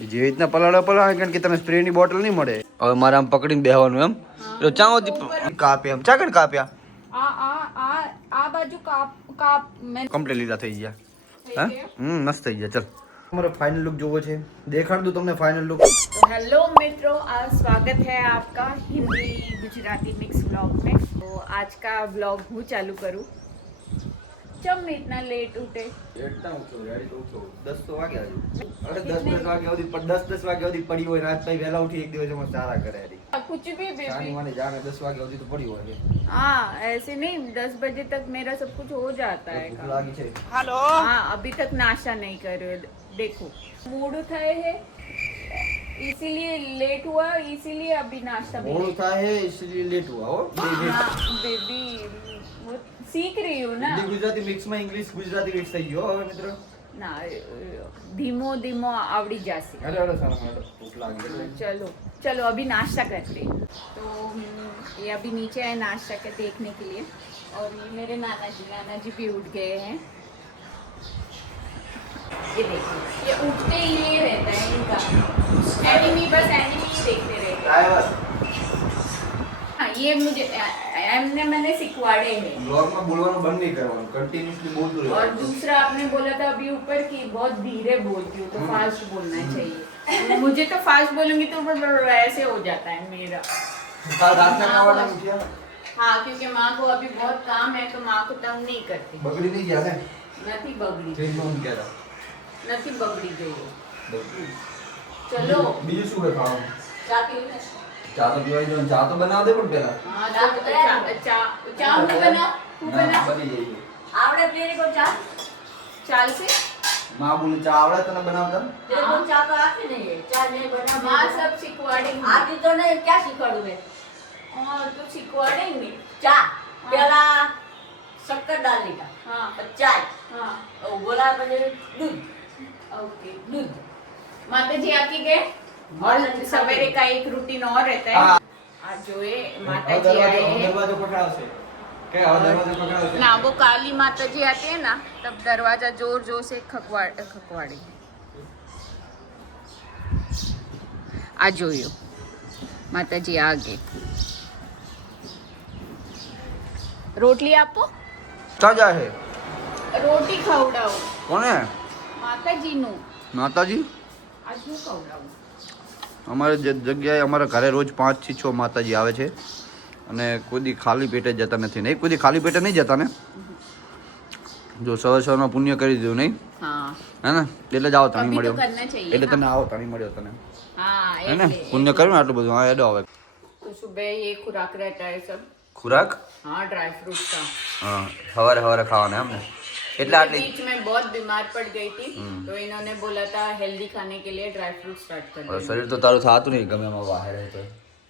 જેવી રીતના પલાળે કારણ કે તને સ્પ્રેની બોટલ નહીં મળે. હવે મારે આમ પકડીને બેહવાનું એમ. તો ચાઓ કાપ્યા એમ ચાકડ કાપ્યા આ બાજુ કાપ મેં કમ્પ્લીટ લીલા થઈ ગયા. હા મસ્ત થઈ ગયા. ચલ તમારો ફાઇનલ લુક જોવો છે, દેખાડ દઉં તમને ફાઇનલ લુક. हेलो मित्रों, स्वागत है आपका हिंदी गुजराती मिक्स व्लॉग में। तो आज का व्लॉग હું ચાલુ કરું. जब मैं इतना लेट उठे એકદમ ઉઠો યાર, તો ઉઠો 10 તો વાગ્યા હજુ. અરે 10 વાગ્યા સુધી પણ 10 વાગ્યા સુધી પડી હોય. રાત પછી વહેલા ઉઠી એક દિવસ એમાં સારા કરે યાર. कुछ भी સાની बेबी માને જાણે 10 વાગ્યા સુધી તો પડી હોય. हाँ ऐसे नहीं, 10 बजे तक मेरा सब कुछ हो जाता है ભૂખ काम। લાગી છે. हाँ अभी तक नाश्ता नहीं કર્યો. देखो मूड उठाए है इसीलिए लेट हुआ, इसीलिए अभी नाश्ता भी મોડું થાય હે इसलिए लेट हुआ हो. हाँ बेबी वो सीख रही हूँ ना. હિન્દી ગુજરાતી મિક્સ માં ઇંગ્લિશ ગુજરાતી મિક્સ થઈ ગયો હવે મિત્રો. ના ધીમો ધીમો આવડી જશે. અરે અરે સારા મને ભૂખ લાગી એટલે चलो चलो अभी नाश्ता करते हैं। तो ये अभी नीचे है नाश्ता के देखने के लिए। और ये मेरे नाना जी भी उठ गए हैं। ये देखो ये उठते ही ये रहता है इनका एनिमी, बस एनिमी ही देखते रहते हैं। हाँ ये मुझे एमने मैंने सिखवाड़े हैं। ब्लॉग में बोलવાનું બંધ નહીં કરવાનું, કન્ટિન્યુઅસલી બોલતું और રહેવાનું. दूसरा आपने बोला था अभी ऊपर की बहुत धीरे बोलती हूँ तो फास्ट बोलना चाहिए। मुझे तो फास्ट बोलूंगी तो ऐसे हो जाता है मेरा। કાલ રાતના ખાવાના ઉઠ્યા हाँ क्योंकि माँ को अभी बहुत काम है तो माँ को तंग नहीं करती। બગડી નહીં ગયા ને નથી બગડી ટ્રેનમાં હું કહેતા નથી બગડી ગઈ। બગડી. चलो બીજું શું હોય ખાવાનું? चा पीने। ચા તો પીવાય જો, ચા તો બનાવ દે પણ પેલા. हाँ चा હું બના હું બના બની જાય. आवड़े तेरे को चा चाल से માં બોલે ચા આવડે તને બનાવતા? तेरे को चा तो आती नहीं है चा नहीं बना माँ सब सिखवाड़ेंगे। आती तो नहीं क्या सिखाड़ू मैं हाँ तो सिखवाड़ेंगे। चा पहला शक्कर डालने का हाँ और चाय हाँ और बोला पहले दूध ओके। दूध माताजी आके गए और सवेरे का एक रूटीन और रहता है। हाँ। आज जो है माताजी आए हैं દરવાજો પકડાવશે કે હવે દરવાજો પકડાવશે ना, वो काली माता जी आते हैं ना तब दरवाजा जोर जोर से खकवाड़े। आ जोयो माताजी आ गए। रोटली आपो ચા જા હે रोटी खवડાવો કોને? माताजी नु માતાજી. आज હું ખવડાવું। અમારે જગ્યાએ અમારા ઘરે રોજ 5 થી 6 માતાજી આવે છે અને કોઈ દી ખાલી પેટે જતા નથી. નહીં કોઈ દી ખાલી પેટે નહીં જતા ને. જો સવારમાં પુણ્ય કરી દીધું નહીં हाँ હે ને, એટલે જ આવો તણી अभी तो મળ્યો. करना चाहिए। એટલે તને આવો તણી મળ્યો તને हाँ હે ને, ऐसे પુણ્ય કર્યું ને આટલું બધું. હા એડો હવે तो सुबह ये खुराक रहता है सब। ખોરાક. हाँ ड्राई फ्रूट का। હા સવારે સવારે ખાવાના એમ ને. એટલે मैं આટલી बीच में बहुत बीमार पड़ गई थी तो इन्होंने बोला था हेल्दी खाने के लिए ड्राई फ्रूट स्टार्ट कर दो। શરીર તો તારું થતું નહીં ગમે એમાં બહાર રહે તો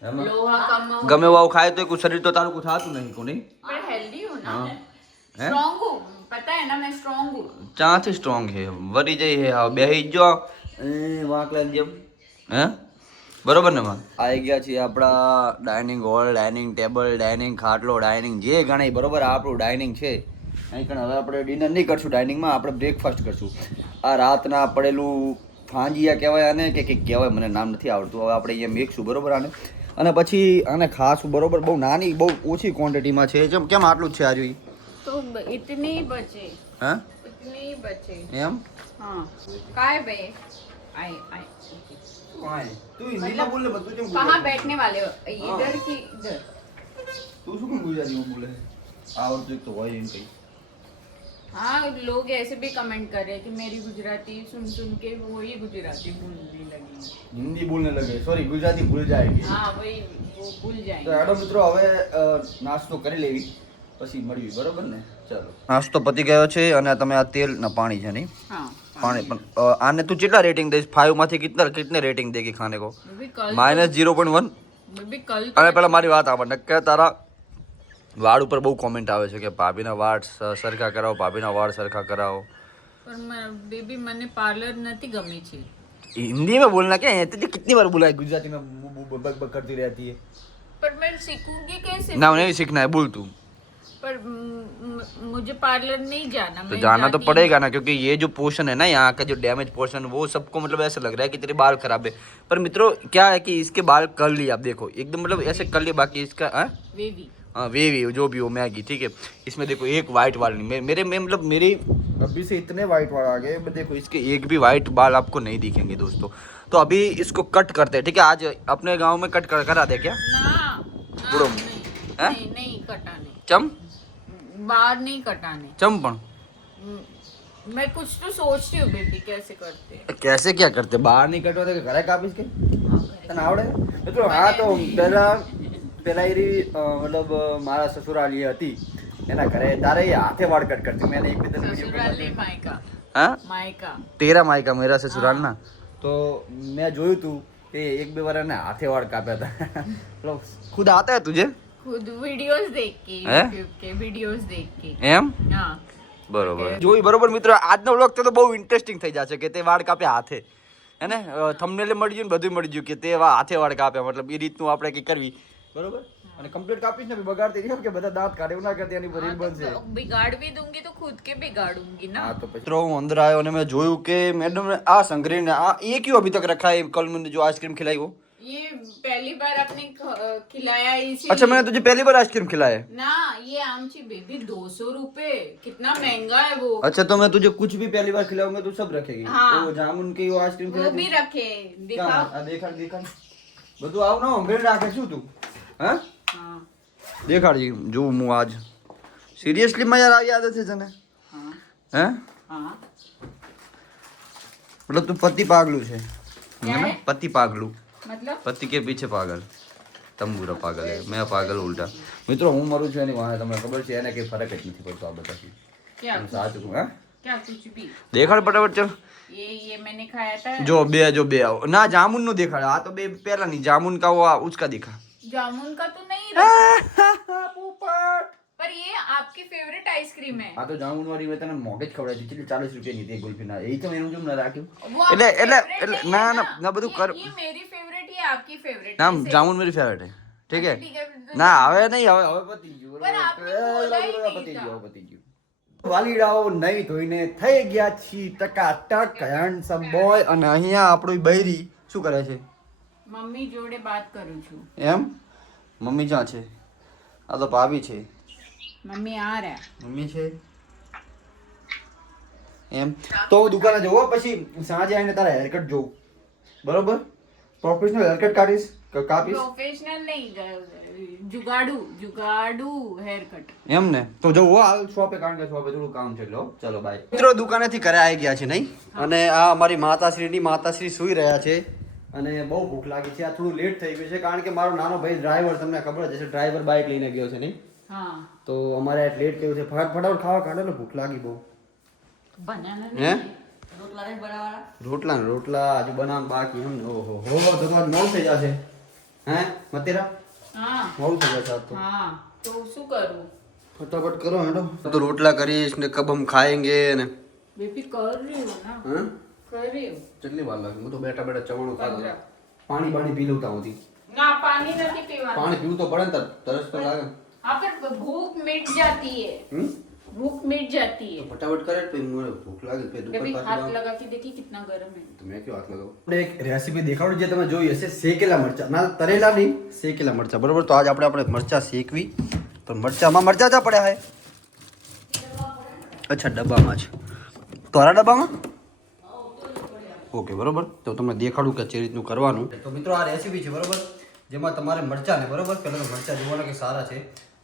એમાં लोहा कम हो ગમે વાવ ખાય તો કોઈ શરીર તો તારું કોઈ થતું નહીં કોની. पर हेल्दी हूँ ना, हाँ। हैं? स्ट्रॉन्ग हूँ, पता है ना मैं स्ट्रॉन्ग हूँ। ચાથી સ્ટ્રોંગ હે વરી જઈ હે હા બેહી જો વાંકલા જેમ હે બરોબર ને માં. આવી ગયા છીએ આપણા dining hall, dining table, dining ખાટલો, ડાઇનિંગ જે ગણાય બરોબર. આ આપણું ડાઇનિંગ છે અહીં કણ. હવે આપણે ડિનર નહીં કરશું ડાઇનિંગમાં, આપણે બ્રેકફાસ્ટ કરશું. આ રાતના પડેલું ફાંજિયા કહેવાય આને કે કંઈક કહેવાય, મને નામ નથી આવડતું. હવે આપણે અહીંયા મેકશું બરોબર આને, અને પછી આને ખાશું બરોબર. બહુ નાની બહુ ઓછી ક્વોન્ટિટીમાં છે. જેમ કેમ આટલું જ છે આજુ तो इतने ही बचे, હે इतने ही बचे। એમ हाँ काय बे आए आए તું હિન્દીમાં બોલ ને બધું કેમ कहाँ बैठने वाले हो? इधर की इधर। તું શું કેમ ગુજરાતીમાં બોલે? આવડતું એક તો હોય એમ કઈ. हाँ लोग ऐसे भी कमेंट कर रहे हैं कि मेरी गुजराती सुन सुन के वो ही गुजराती भूलने लगी। હિન્દી બોલને લગે, સોરી ગુજરાતી ભૂલ જાયગી. हाँ वही वो भूल તો जाएंगे। હેડો મિત્રો હવે નાસ્તો કરી લેવી પછી મળવી બરોબર ને. ચાલો નાસ્તો પતી ગયો છે અને તમે આ તેલ ના પાણી છે નહીં हाँ પાણી પણ આને તું કેટલા રેટિંગ દઈશ? 5 માંથી કિતને રેટિંગ દેગી ખાને કો? बेबी कल -0.1. बेबी कल અને પેલા મારી વાત આપ નક્કે તારા વાળ ઉપર બહુ કોમેન્ટ આવે છે કે ભાભીના વાળ સરખા કરાવો, ભાભીના વાળ સરખા કરાવો. पर बेबी मैंने पार्लर नहीं गमी थी। हिंदी में बोलना क्या है? तुझे कितनी बार बोला है गुजराती में बक बक करती रहती है. पर मैं सीखूंगी कैसे? ना नहीं सीखना है, बोल तू. पर मुझे पार्लर नहीं जाना। तो मैं जाना तो जाती पड़ेगा ना, क्योंकि ये जो पोर्शन है ना यहाँ का, जो डैमेज पोर्शन, वो सबको मतलब ऐसा लग रहा है कि तेरे बाल खराब है। पर मित्रों क्या है कि इसके बाल कर लिए, आप देखो एकदम मतलब ऐसे कर लिए, बाकी इसका वेवी। हाँ वे जो भी हो मैगी, ठीक है। इसमें देखो एक वाइट बाल नहीं, मेरे में मतलब मेरी अभी से इतने वाइट बाल आ गए, देखो इसके एक भी वाइट बाल आपको नहीं दिखेंगे दोस्तों। तो अभी इसको कट करते हैं, ठीक है। आज अपने गांव में कट करा दे क्या? ना बुढ़ो हैं? नहीं कटाने, चम बाहर नहीं कटाने। चमपण मैं कुछ तो सोचती हूँ बेबी, कैसे करते हैं। कैसे क्या करते, बाहर नहीं कटवाते घरे कापीस के તને આવડે? મિત્રો હા, તો પેલા એરી મતલબ મારા સસુરાલી હતી એના ઘરે, તારે એ હાથે વાળ કટ કરતી, મેં એક બે ત્રણ ससुराल नहीं, मायका। हाँ मायका। तेरा मायका मेरा ससुराल ना, तो मैं જોયું તું કે એક બે વાર એને હાથે વાળ કાપ્યા હતા। मतलब खुद आता है तुझे? खुद वीडियोस देख के, हैं? YouTube के वीडियोस देख के। એમ हाँ બરોબર જોઈ બરોબર મિત્રો, આજનો વ્લોગ તો બહુ ઇન્ટરેસ્ટિંગ થઈ જશે કે તે વાળ કાપે હાથે, હે ને? થંબનેલ મળી ગયું ને બધું મળી ગયું કે તે હાથે વાળ કાપે, મતલબ એ રીતનું આપણે કંઈ કરવી, બરોબર। અને કમ્પ્લીટ કાપીશ ને બગાડતી નહીં કે બધા દાંત કાઢે, એવું ના કરતી, એની પર રીલ બનશે। तो बिगाड़ भी दूंगी तो खुद के बिगाड़ूंगी ना। हाँ तो મિત્રો હું અંદર આવ્યો અને મેં જોયું કે મેડમ ને આ સંગ્રહીને આ ये क्यों अभी तक रखा है? कल मैंने जो आइसक्रीम खिलाई वो, ये पहली बार आपने खिलाया इसी। अच्छा मैंने तुझे पहली बार आइसक्रीम खिलाया है? ना ये आमची बेबी 200 रुपए, कितना महंगा है वो। अच्छा तो मैं तुझे कुछ भी पहली बार खिलाऊंगा तो सब रखेगी? हाँ। वो जामुन की वो आइसक्रीम वो भी खिलाई रखे, दिखाओ। देखा બધું આવ ના હંભેડ રાખે છું તું? હા हाँ દેખાડજી જો હું આજ સિરિયસલી માં યાર આવી આદત છે તને? हाँ હે हाँ। मतलब तू पति पागलू છે, क्या है ना? है? पति पागलू, मतलब पति के पीछे पागल, તંબુરા પાગલ है, मैं पागल उल्टा। મિત્રો હું મરું છું એની વાહે તમને ખબર છે, એને કઈ ફરક જ નથી પડતો આ બધાથી, क्या હું સાચું છું। હા क्या कुछ भी। દેખાડ ફટાફટ ચલ। ये मैंने खाया था। जो बे आओ ना, जामुन नो देखाड़, आ तो बे पहला नहीं, जामुन का वो उसका दिखा। जामुन का तो नहीं रखा, पर ये आपकी फेवरेट आइसक्रीम है। આ તો જામુન વાળી મેં તને મોગે જ ખવડાવી દીધી, 40 રૂપિયાની હતી ગુલ્ફી ના, એ તો એનું જેમ ના રાખ્યું। वो आपकी એટલે favorite नहीं ના है ના ના બધું કર, ये मेरी फेवरेट, ये आपकी फेवरेट। નામ જામુન मेरी फेवरेट है, ठीक है ठीक है ના હવે નહીં, હવે પતી ગયું, पर आपने बोला ही नहीं પતી था। ગયું, પતી ગયું। વાલીડાઓ નહીં ધોઈને થઈ ગયા છી ટકાટક હેન્ડસમ બોય, અને અહીંયા આપણું બૈરી શું કરે છે? मम्मी जोड़े बात करूँ छू। એમ મમ્મી ક્યાં છે? આ તો ભાભી છે। मम्मी आ रहा है। મમ્મી છે એમ તો હું દુકાને જવું, પછી સાંજે આવીને તારા હેરકટ જોઉં, બરોબર? પ્રોફેશનલ હેરકટ કાઢીશ કે કાપીશ? प्रोफेशनल नहीं, जुगाड़ू हेयर कट। એમ ને તો જવું હો, હાલ શોપે, કારણ કે શોપે થોડું કામ છે એટલે ચલો બાય। મિત્રો દુકાનેથી ઘરે આવી ગયા છે નહીં, અને આ અમારી માતાશ્રી સૂઈ રહ્યા છે, અને બહુ ભૂખ લાગી છે। આ થોડું લેટ થઈ ગયું છે કારણ કે મારો નાનો ભાઈ ડ્રાઈવર, તમને ખબર જ હશે, ડ્રાઈવર બાઇક લઈને ગયો છે નહીં, हाँ તો અમારે લેટ થયું છે। ફટાફટ ખાવા કાઢો ને, ભૂખ લાગી બહુ। बनाना હે રોટલા નહીં બનાવવાના? રોટલા હજુ બનાવવાનું બાકી એમ? ઓહો હો, તો તમારે મોડું થઈ જશે। હે મતેરા हाँ મોડું થઈ જશે આજ તો। हाँ तो શું કરું? फटाफट करो हेडो, तो रोटला करीश ने कब हम खाएंगे ने? बेबी कर रही हूँ ना, हैं कर रही हूँ। चटनी वाला लागे, मैं तो बैठा बैठा चवणो खा पंद्रह। पानी पानी पी लेता हूं। ना पानी नहीं पीवाना। पानी पीऊं तो पड़े न, तरस तो लागे। हाँ पर भूख मिट जाती है, भूख मिट जाती है। तो फटाफट करे तो मुझे भूख लागे, फिर बेबी ऊपर हाथ लगा के देखी कितना गर्म है। तो मैं क्यों हाथ लगाऊं? एक रेसिपी देखाडो जे તમે જોઈ હશે, શેકેલા મરચા, ના તરેલા નહીં, શેકેલા મરચા, બરોબર? તો આજ આપણે મરચા શેકવી, તો મરચામાં મરચા જા પડ્યા છે? અચ્છા ડબ્બામાં છે, તારા ડબ્બામાં? ઓકે બરોબર, તો તમને દેખાડું કે જે રીતનું કરવાનું। તો મિત્રો આ રેસીપી છે બરોબર, જેમાં તમારે મરચાને બરોબર, પહેલાં તો મરચા જોવાના કે સારા છે,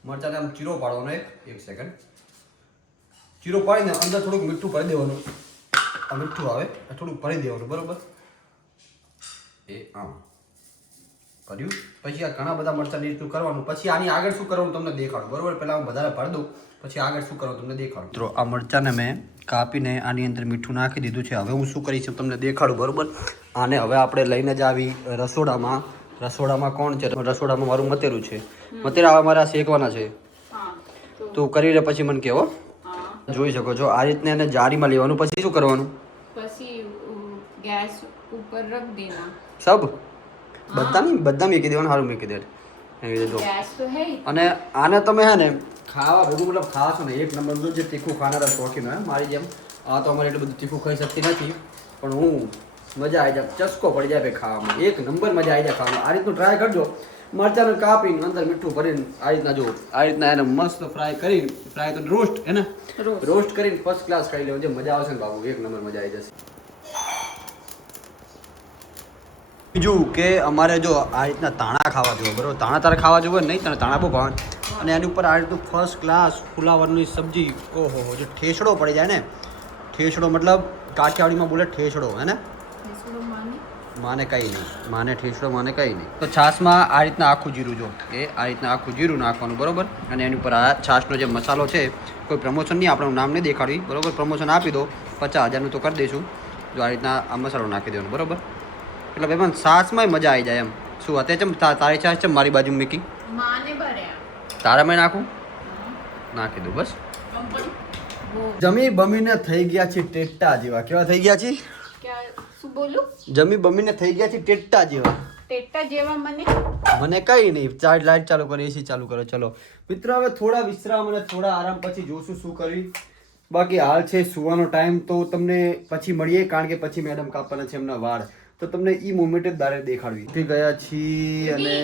મરચાને આમ ચીરો પાડવાનો, એક સેકન્ડ, ચીરો પાડીને અંદર થોડુંક મીઠું ભરી દેવાનું, આ મીઠું આવે થોડુંક ભરી દેવાનું, બરોબર? એ આમ કર્યું, પછી આ ઘણા બધા મરચાની રીતનું કરવાનું, પછી આની આગળ શું કરવાનું તમને દેખાડું, બરોબર? પહેલાં હું વધારે ભરી દઉં, પછી આગળ શું કરવાનું તમને દેખાડું। મિત્રો આ મરચાને મેં કાપીને આની અંદર મીઠું નાખી દીધું છે, હવે હું શું કરીશ તમને દેખાડું, બરોબર? આને હવે આપણે લઈને જ આવી રસોડામાં। રસોડામાં કોણ છે? રસોડામાં મારું મતેરું છે, મતેરા હવે મારે આ શેકવાના છે, हाँ तो તું કરીને પછી મને કહેવો। हाँ જોઈ શકો છો, આ રીતને એને જારીમાં લેવાનું, પછી શું કરવાનું? પછી ગેસ ઉપર રખ દેના સબ બધા નહીં, બધા મૂકી દેવાનું, સારું મૂકી દે, એવી રીતે જો। ગેસ તો હે ही। અને આને તમે હે ને ખાવા બધું મતલબ ખાસ ને એક નંબર જે તીખું ખાનારા શોખીન હોય મારી જેમ. આ તો અમારે એટલું બધું તીખું ખાઈ શકતી નથી, પણ હું મજા આવી જાય, ચસ્કો પડી જાય ભાઈ ખાવામાં, એક નંબર મજા આવી જાય ખાવામાં. આ રીતનું ટ્રાય કરજો, મરચાંને કાપીને અંદર મીઠું ભરીને આ રીતના જો આ રીતના એને મસ્ત ફ્રાય કરીને, ફ્રાય તો રોસ્ટ હે ને, રોસ્ટ કરીને ફર્સ્ટ ક્લાસ ખાઈ લેવું, જે મજા આવશે ને બાબુ, એક નંબર મજા આવી જશે. બીજું કે અમારે જો આ રીતના તાણા ખાવા જોઈએ, બરોબર, તાણા તારે ખાવા જોઈએ નહીં, તને તાણા બહુ ભાવે, અને એની ઉપર આ રીતનું ફર્સ્ટ ક્લાસ ફુલાવરની સબ્જી, ઓહો જો ઠેસડો પડી જાય ને, ઠેસડો મતલબ કાઠિયાવાડીમાં બોલે ઠેસડો હે ને, માને કંઈ નહીં, માને ઠેસડો માને કંઈ નહીં. તો છાશમાં આ રીતના આખું જીરું જો એ આ રીતના આખું જીરું નાખવાનું, બરોબર, અને એની ઉપર આ છાશનો જે મસાલો છે, કોઈ પ્રમોશન નહીં, આપણું નામ નહીં દેખાડવી, બરોબર, પ્રમોશન આપી દો 50,000નું તો કરી દઈશું. જો આ રીતના આ મસાલો નાખી દેવાનો, બરોબર, એટલે ભાઈ પણ છાશમાં મજા આવી જાય એમ. શું અત્યારે ચમ તારી છાશ છે મારી બાજુ મૂકી, માને ભરે તારામાં નાખું, નાખી દઉં બસ. જમી બમીને થઈ ગયા છે ટેટ્ટા જેવા. કેવા થઈ ગયા છે? શું બોલું? જમી બમીને થઈ ગયા છે ટેટ્ટા જેવા. ટેટા જેવા મને કઈ નહીં, લાઈટ ચાલુ કરો, એસી ચાલુ કરો. ચલો મિત્રો, હવે થોડા વિશ્રામ અને થોડા આરામ પછી જોશું શું કરવી. બાકી હાલ છે સુવાનો ટાઈમ, તો તમને પછી મળીએ, કારણ કે પછી મેડમ કાપવાના છે એમના વાળ, તો તમને ઈ મોમેન્ટ જ દારે દેખાડવી. ઉઠી ગયા છીએ અને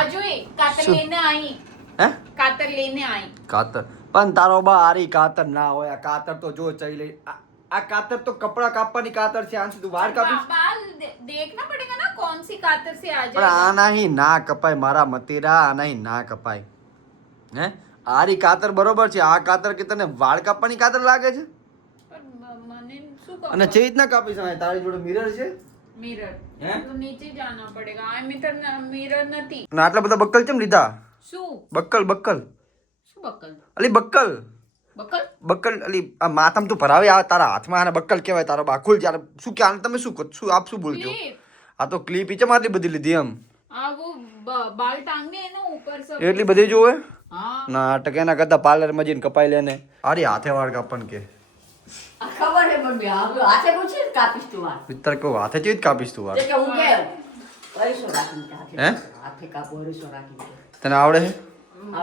આ જોઈ કાતર લેને આઈ. હે કાતર લેને આઈ. કાતર પણ તારો બા આરી કાતર ના હોય. આ કાતર તો જો ચઈ લઈ, આ કાતર તો કપડા કાપવાની કાતર છે. આન તું વાળ કાપી, बाल देखना पड़ेगा ना कौन सी कातर से आ પણ जाएगा. આ નહીં ના કપાય મારા મતીરા, આ નહીં ના કપાય. હે આરી કાતર બરોબર છે, આ કાતર કે તને વાળ કાપવાની કાતર લાગે છે? મને શું કહો? અને જે રીતના કાપી શકાય, તારી જોડે મિરર છે? मिरर હે? तो नीचे जाना पड़ेगा. आ मिरर નથી. અને આટલા બધા બક્કલ કેમ લીધા? શું બક્કલ બક્કલ શું બકલ અલી બક્કલ બકલ બક્કલ અલી આ માથામાં તું ભરાવે, આ તારા હાથમાં આને બક્કલ કહેવાય. તારો બા ખુલ યાર, શું કે આને તમે શું આપ શું બોલજો? ક્લિપ. આ તો ક્લિપ ઈ ચમ આટલી બધી લીધી એમ? આ वो बाल टांगने हैं ना ऊपर सब. એટલી બધી જોવે? हाँ નાટક એના કરતા પાર્લરમાં જઈને કપાઈ લે ને. અરે હાથે વાળ કાપણ કે આ ખબર હે મમ્મી, આ હાથે પૂછી કાપીશ તું વાર. મિત્ર કહું હાથે ચેવી રીતે કાપીશ તું વાળ? તે કે હું કે વરીસો રાખીને હાથે. હે? હાથે કાપો વરીસો રાખીને. તને આવડે છે?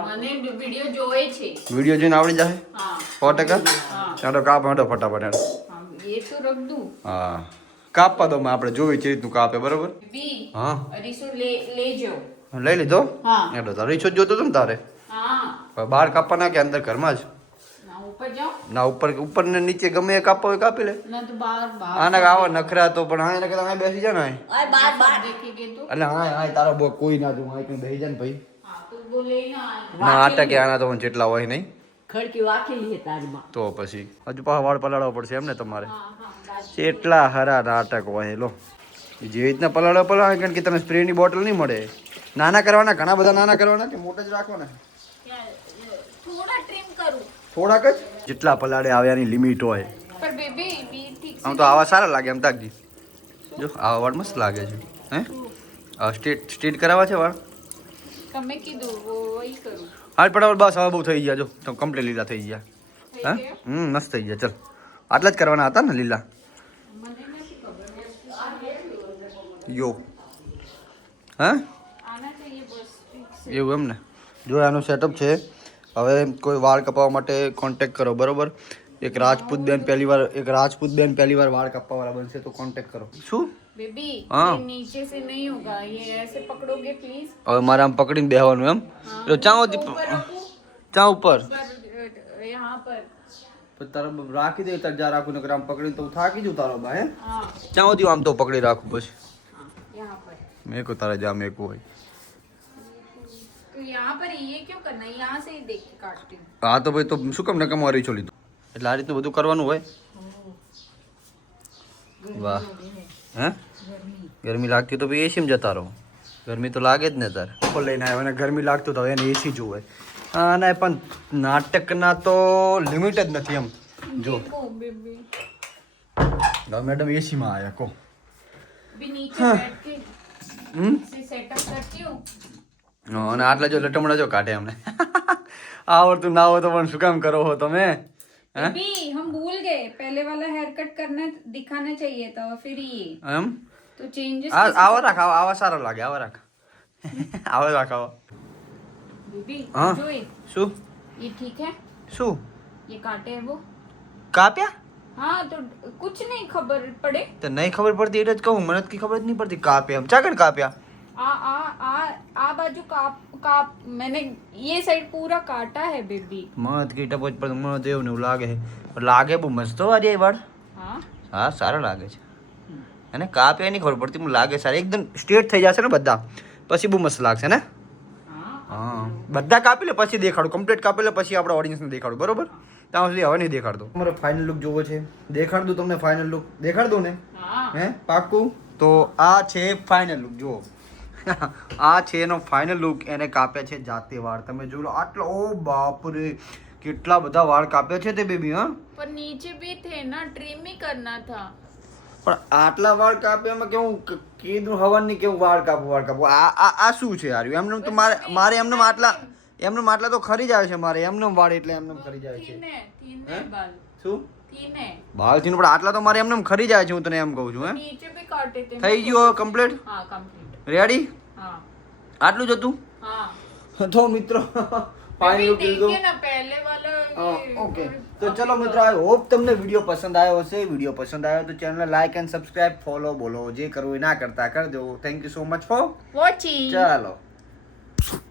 મને વિડિયો જોવે છે. વિડીયો જોઈને આવડી જાય हाँ 100%? ચાલો કાપ હેડો ફટાફટ હેડો. हाँ ये तो रख दूं. હા કાપવા દો, આપણે જોવી છે રીતનું કાપે, બરોબર? बी હા अरिसो ले जाओ. લઈ લીધો? हाँ એટલે તારે ઈચ્છો જ જોતો હતો ને તારે? हाँ હવે બહાર કાપવાના કે અંદર ઘરમાં જ? ना ऊपर जाओ ના ઉપર ને નીચે ગમે એ કાપવા હોય કાપી લે. ना तो बाहर बाहर આના આવા નખરા તો પણ હા એને કહેતા અહીં બેસી જા ને અહીં. આ બાર બાર देखेंगे तो. એટલે હા તારો બહુ કોઈ ના તું અહીં બેસી જા ને ભાઈ. हाँ तो वो लेना आए. ના આટકે આના તો પણ જેટલા હોય નહીં ખડકી વાકેલી હે તારીમાં. તો પછી હજુ પાછા વાળ પલાળવા પડશે એમ ને તમારે? हाँ हाँ बात. કેટલા હરા નાટક હોય લો. જે રીતના પલાળો પલાળો, કારણ કે તને સ્પ્રેની બોટલ નહીં મળે. નાના કરવાના, ઘણા બધા નાના કરવાના કે મોટા જ રાખવાના? थोड़ा ट्रिम करूं. થોડાક જ, જેટલા પલાળે આવ્યાની લિમિટ હોય. पर बेबी भी ठीक આમ તો આવા સારા લાગે એમ તાકજી. જો આવા વાળ મસ્ત લાગે છે. હે સ્ટ્રેટ કરાવવા છે વાળ? તમે કીધું वो वही करूं. હાલ પડાવડ બસ હવે બહુ થઈ ગયા, જો તમે કમ્પ્લીટ લીલા થઈ ગયા. થઈ હા ગયા? મસ્ત થઈ ગયા. ચલ આટલા જ કરવાના હતા ને લીલા? મને નથી ખબર. યો હા આના चाहिए बस ठीक से. એવું એમ ને? જો આનું સેટઅપ છે. હવે કોઈ વાળ કપાવવા માટે કોન્ટેક્ટ કરો, બરોબર? એક રાજપૂત બેન પહેલી વાર વાળ કાપવાવાળા બનશે તો કોન્ટેક્ટ કરો. શું बेबी हाँ. ये नीचे से नहीं होगा, ये ऐसे पकड़ोगे प्लीज. હવે મારે આમ પકડીને બેહવાનું એમ? તો ચાં ऊपर रखो. ઉપર पर यहाँ पर. તારો રાખી દે તાર જા રાખું, નકર આમ પકડીને તો હું થાકી જઉં તારો બા. હે हाँ ચાં સુધી આમ તો પકડી રાખું પછી यहाँ पर. મેકો તારે જા મેકું હોય. तो यहाँ पर ये क्यों करना है? यहाँ से ही देख के काटती हूँ. હા તો ભાઈ તો શું કામ નકામો રીછો લીધો? એટલે આ રીતનું બધું કરવાનું હોય. વાહ હે ગરમી લાગતી તો ભાઈ એસીમાં જતા રહો. ગરમી તો લાગે જ ને તાર. લઈને આવ્યો અને ગરમી લાગતું તો એને એસી જોવે. અને પણ નાટકના તો લિમિટ જ નથી એમ. જો देखो बेबी હવે મેડમ એસીમાં આવ્યા કો. भी नीचे बैठ के હમ से सेटअप करती हूँ. અને આટલા જો લટમડા જો કાઢે અમને. આવડતું ના હોય તો પણ શું કામ કરો હો તમે? बेबी हम भूल गए, पहले वाला हेयर कट करना दिखाना चाहिए था, फिर ये એમ तो चेंजेस. આવા રાખ, આવા સારા લાગે, આવા રાખ. આવા રાખ આવા. बेबी हाँ. जो ये શું ये ठीक है, શું ये काटे है वो। કાપ્યા हाँ तो कुछ नहीं खबर पड़े। તો નહીં ખબર પડતી એટલે જ કહું, મને તો ખબર જ નહીં પડતી કાપ્યા એમ ચાકડ કાપ્યા आ बाजू काप मैंने ये साइड पूरा काटा है बेबी। મને તો કીટા પોચ પર મને તો એવું ને એવું લાગે છે, પણ લાગે બહુ મસ્ત હો આજે વાળ. हाँ હા સારા લાગે છે, અને કાપ્યા નહીં ખબર પડતી, મને લાગે સારા એકદમ સ્ટ્રેટ થઈ જશે ને બધા, પછી બહુ મસ્ત લાગશે ને. हाँ હા બધા કાપી લે પછી દેખાડું, કમ્પ્લીટ કાપી લે પછી આપણે ઓડિયન્સને દેખાડું, બરોબર? ત્યાં સુધી હવે નહીં દેખાડતો. તમારો ફાઇનલ લુક જોવો છે, દેખાડ દઉં તમને ફાઇનલ લુક, દેખાડ દઉં ને? हाँ હે પાક્કું? તો આ છે ફાઇનલ લુક, જુઓ આ છે એનો ફાઇનલ લુક. એને કાપ્યા છે જાતે વાળ, તમે જોઈ લો આટલા, ઓ બાપ રે કેટલા બધા વાળ કાપ્યા છે તે બેબી. હા पर नीचे भी थे ना, ट्रिम ही करना था। પણ આટલા વાળ કાપ્યામાં કેવું કીધું હવનની કેવું વાળ કાપવું આ શું છે યાર? એમને તો મારે એમને માટલા તો ખરી જાય છે, મારે એમને વાળ એટલે એમને ખરી જાય છે. तीन हैं? है बाल, શું तीन है। બાલથી પણ આટલા તો મારે એમને ખરી જાય છે, હું તને એમ કહું છું. હે नीचे भी काटे थे। થઈ ગયું કમ્પ્લીટ? हाँ कंप्लीट। રેડી? हाँ આટલું જ હતું? हाँ તો મિત્રો ફાઇનલ લુક देखिए લીધો. ना पहले वाला ये- ઓકે તો ચલો મિત્રો, આઈ હોપ તમને વિડીયો પસંદ આવ્યો હશે. વિડીયો પસંદ આવ્યો તો ચેનલને લાઈક એન્ડ સબસ્ક્રાઇબ, ફોલો બોલો જે કરવું એ ના કરતા કરી દો. Thank you so much for watching. ચાલો.